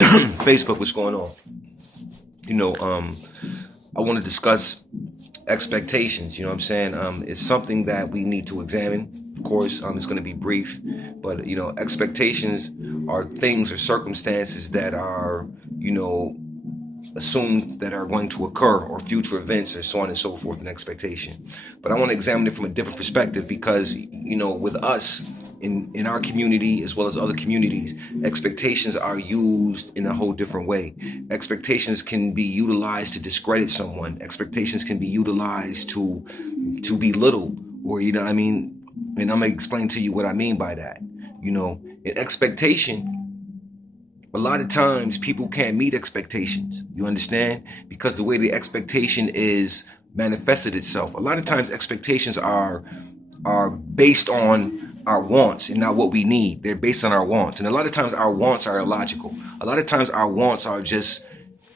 Facebook, what's going on? You know, um, I want to discuss expectations. You know what I'm saying? It's something that we need to examine. Of course, it's going to be brief, but expectations are things or circumstances that are, you know, assumed that are going to occur, or future events, or so on and so forth, an expectation. But I want to examine it from a different perspective because, with us in our community as well as other communities, expectations are used in a whole different way. Expectations can be utilized to discredit someone. Expectations can be utilized to belittle, or you know what I mean. And I'm gonna explain to you what I mean by that. An expectation, a lot of times people can't meet expectations. You understand? Because the way the expectation is manifested itself. A lot of times expectations are based on our wants and not what we need. They're based on our wants. And a lot of times our wants are illogical. A lot of times our wants are just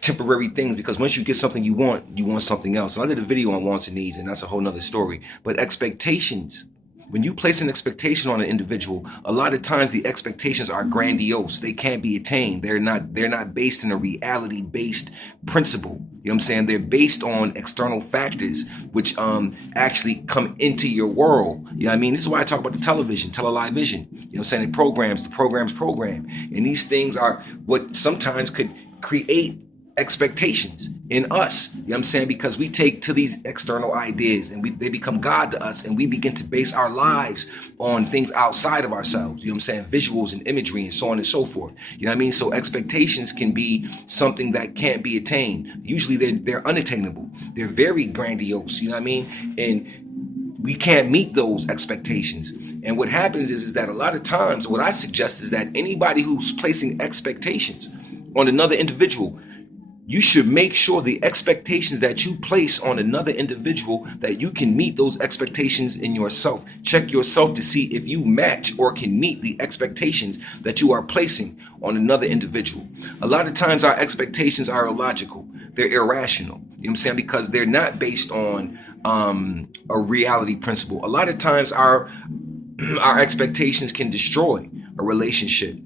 temporary things, because once you get something you want something else. And I did a video on wants and needs, and that's a whole nother story. But expectations, when you place an expectation on an individual, a lot of times the expectations are grandiose. They can't be attained. They're not based in a reality based principle. You know what I'm saying? They're based on external factors which actually come into your world. You know what I mean? This is why I talk about the television, telelive vision. You know what I'm saying? The programs program. And these things are what sometimes could create expectations in us. You know what I'm saying? Because we take to these external ideas and they become God to us, and we begin to base our lives on things outside of ourselves. You know what I'm saying? Visuals and imagery and so on and so forth. You know what I mean? So expectations can be something that can't be attained. Usually they're unattainable. They're very grandiose. You know what I mean? And we can't meet those expectations. And what happens is that a lot of times what I suggest is that anybody who's placing expectations on another individual, you should make sure the expectations that you place on another individual, that you can meet those expectations in yourself. Check yourself to see if you match or can meet the expectations that you are placing on another individual. A lot of times our expectations are illogical. They're irrational. You know what I'm saying? Because they're not based on a reality principle. A lot of times our expectations can destroy a relationship.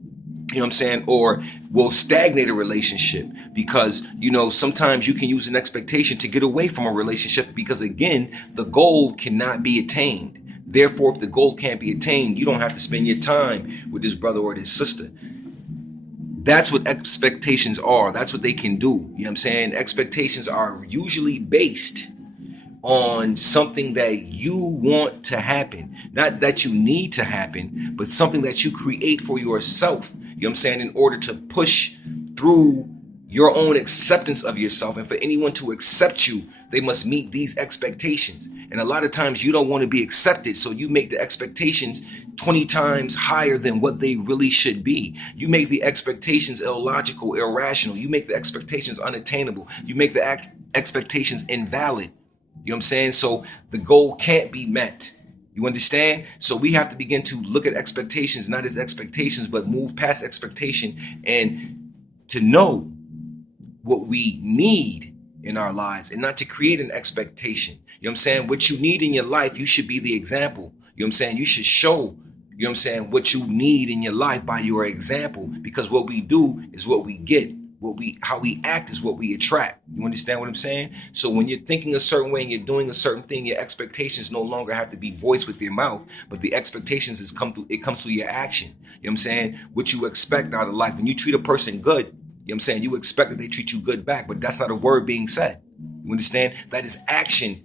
You know what I'm saying? Or will stagnate a relationship, because, sometimes you can use an expectation to get away from a relationship, because again, the goal cannot be attained. Therefore, if the goal can't be attained, you don't have to spend your time with this brother or this sister. That's what expectations are. That's what they can do. You know what I'm saying? Expectations are usually based on something that you want to happen, not that you need to happen, but something that you create for yourself. You know what I'm saying? In order to push through your own acceptance of yourself. And for anyone to accept you, they must meet these expectations. And a lot of times you don't want to be accepted, so you make the expectations 20 times higher than what they really should be. You make the expectations illogical, irrational. You make the expectations unattainable. You make the expectations invalid. You know what I'm saying? So the goal can't be met. You understand? So we have to begin to look at expectations, not as expectations, but move past expectation, and to know what we need in our lives, and not to create an expectation. You know what I'm saying? What you need in your life, you should be the example. You know what I'm saying? You should show, you know what I'm saying, what you need in your life by your example, because what we do is what we get. How we act is what we attract. You understand what I'm saying? So when you're thinking a certain way and you're doing a certain thing, your expectations no longer have to be voiced with your mouth, but the expectations comes through your action. You know what I'm saying? What you expect out of life. When you treat a person good, you know what I'm saying, you expect that they treat you good back, but that's not a word being said. You understand? That is action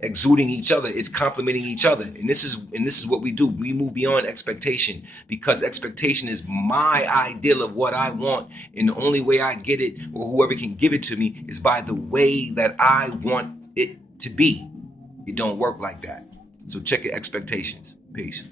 exuding each other. It's complementing each other. And this is what we do. We move beyond expectation, because expectation is my ideal of what I want, and the only way I get it, or whoever can give it to me, is by the way that I want it to be. It don't work like that. So check your expectations. Peace.